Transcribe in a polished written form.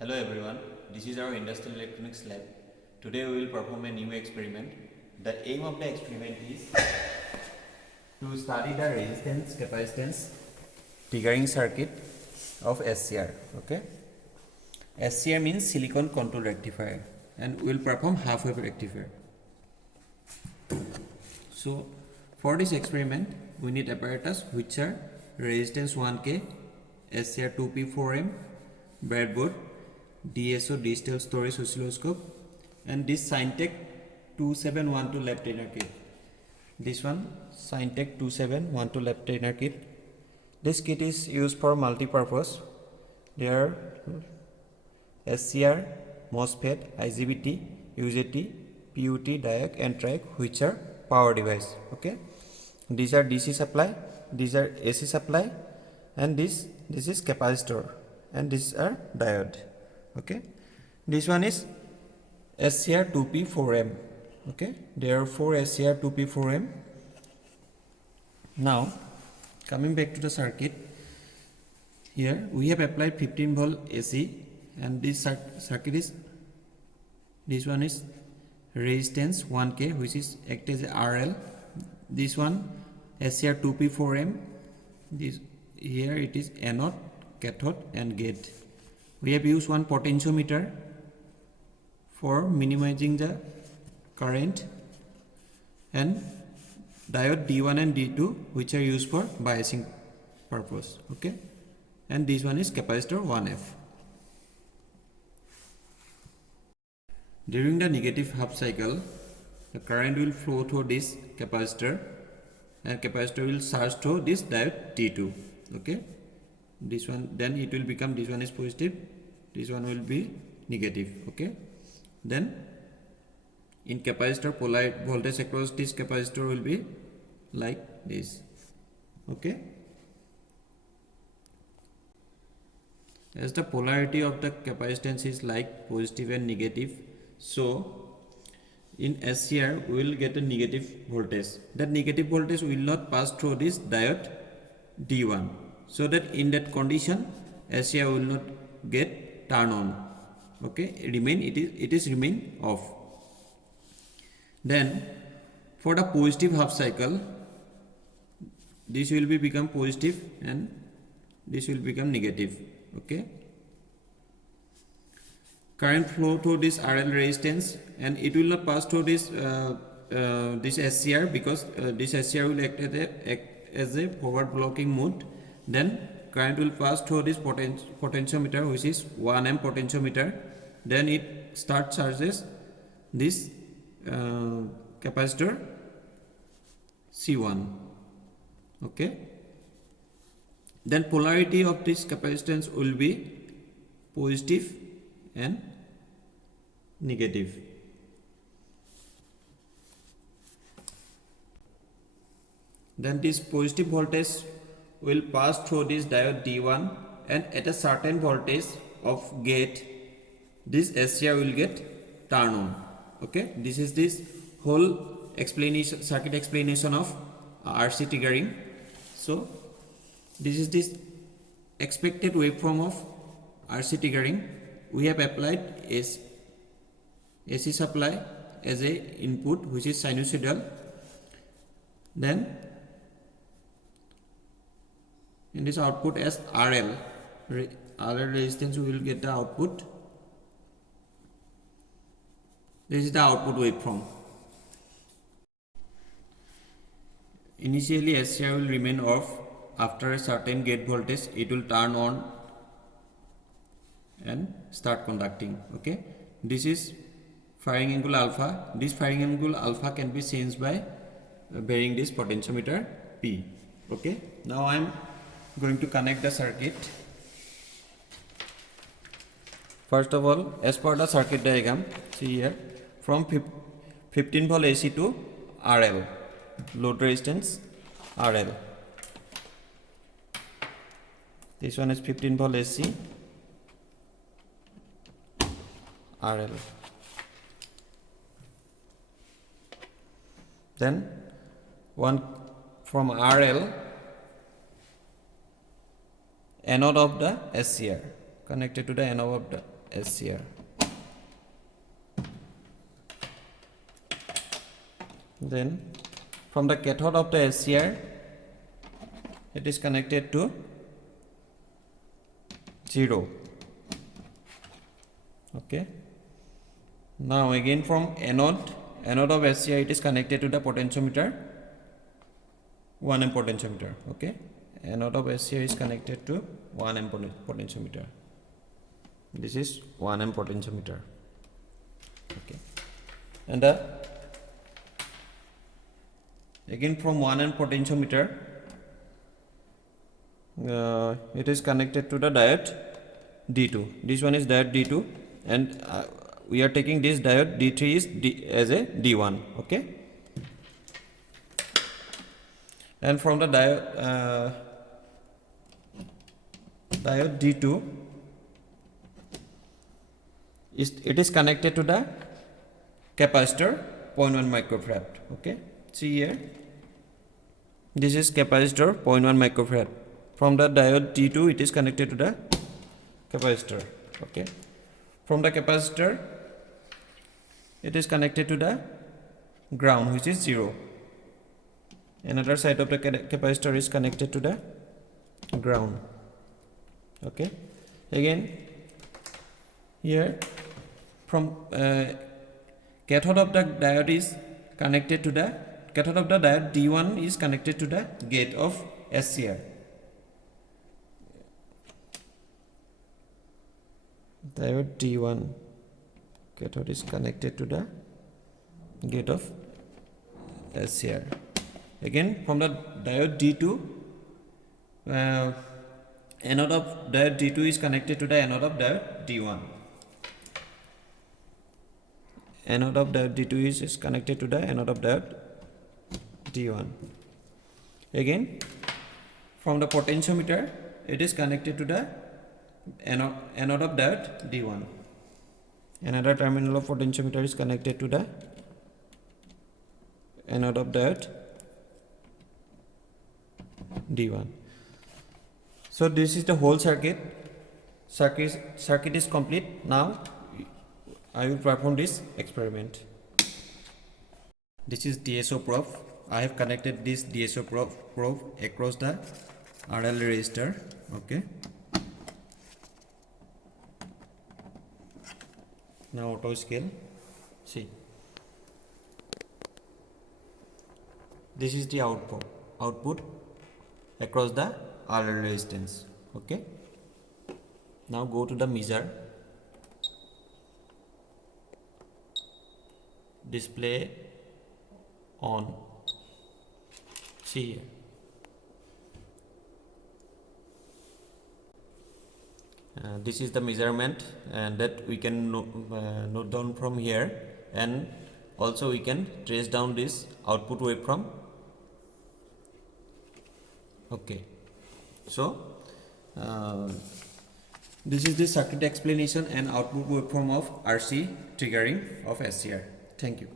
Hello everyone, this is our Industrial Electronics lab. Today we will perform a new experiment. The aim of the experiment is to study the resistance capacitance triggering circuit of SCR. Okay, SCR means silicon control rectifier, and we will perform half wave rectifier. So for this experiment we need apparatus which are resistance 1K, SCR 2P4M, breadboard, DSO digital storage oscilloscope, and this Syntec 2712 left inner kit. This one Syntec 2712 left inner kit. This kit is used for multi-purpose. There are SCR, MOSFET, IGBT, UJT, PUT, diode, and triac, which are power device. Okay, these are DC supply, these are AC supply, and this is capacitor, and these are diode. Okay, this one is SCR 2P4M. Okay, there are 4 SCR 2P4M. Now coming back to the circuit, here we have applied 15 volt AC, and this circuit is, this one is resistance 1K, which is act as a RL. This one SCR 2P4M. This here it is anode, cathode, and gate. We have used one potentiometer for minimizing the current, and diode D1 and D2, which are used for biasing purpose. Okay, and this one is capacitor 1F. During the negative half cycle, the current will flow through this capacitor, and capacitor will charge through this diode T2. Okay, this one, then it will become, this one is positive, this one will be negative. Okay, then in capacitor, polar voltage across this capacitor will be like this. Okay, as the polarity of the capacitance is like positive and negative, so in SCR we will get a negative voltage. That negative voltage will not pass through this diode D1, so that in that condition SCR will not get turn on. Okay, it is remain off. Then for the positive half cycle, this will be become positive and this will become negative. Okay, current flow through this RL resistance, and it will not pass through this this SCR, because this SCR will act as a forward blocking mode. Then current will pass through this potentiometer, which is 1 amp potentiometer. Then it start charges this capacitor C1. Okay, then polarity of this capacitance will be positive and negative. Then this positive voltage will pass through this diode D1, and at a certain voltage of gate, this SCR will get turn on. Okay, this is this whole explanation, circuit explanation of RC triggering. So this is this expected waveform of RC triggering. We have applied AC supply as a input, which is sinusoidal. Then in this output as RL resistance, we will get the output. This is the output waveform. Initially SCR will remain off. After a certain gate voltage, it will turn on and start conducting. Okay, this is firing angle alpha. This firing angle alpha can be changed by varying this potentiometer P. Okay, now I am going to connect the circuit. First of all, as per the circuit diagram, see here, from 15 volt AC to RL, load resistance RL. This one is 15 volt AC RL. Then one from RL, anode of the SCR, connected to the anode of the SCR. Then from the cathode of the SCR, it is connected to 0. Okay. Now again from anode of SCR, it is connected to the potentiometer, 1 amp potentiometer. Okay. Anode of SCR is connected to 1 amp potentiometer. This is 1 amp potentiometer. Okay. And again from 1 amp potentiometer, it is connected to the diode D2. This one is diode D2, and we are taking this diode D3 is as a D1. Okay. And from the diode D2, it is connected to the capacitor 0.1 microfarad. Okay. See here, this is capacitor 0.1 microfarad. From the diode T2, it is connected to the capacitor. Okay. From the capacitor, it is connected to the ground, which is 0. Another side of the capacitor is connected to the ground. Okay. Again, here from cathode of the diode is connected to the cathode of the diode D1 is connected to the gate of SCR. Diode D1 cathode is connected to the gate of SCR. Again from the diode D2, anode of diode D2 is connected to the anode of diode D1. Anode of diode D2 is connected to the anode of diode D1. Again from the potentiometer, it is connected to the anode of diode D1. Another terminal of potentiometer is connected to the anode of diode D1. So this is the whole circuit. Circuit is complete. Now I will perform this experiment. This is DSO probe. I have connected this DSO probe across the RL resistor. Okay. Now auto scale. See, this is the output across the RL resistance. Okay. Now go to the measure, display on. See here. This is the measurement, and that we can note down from here, and also we can trace down this output waveform. Okay, so this is the circuit explanation and output waveform of RC triggering of SCR. Thank you.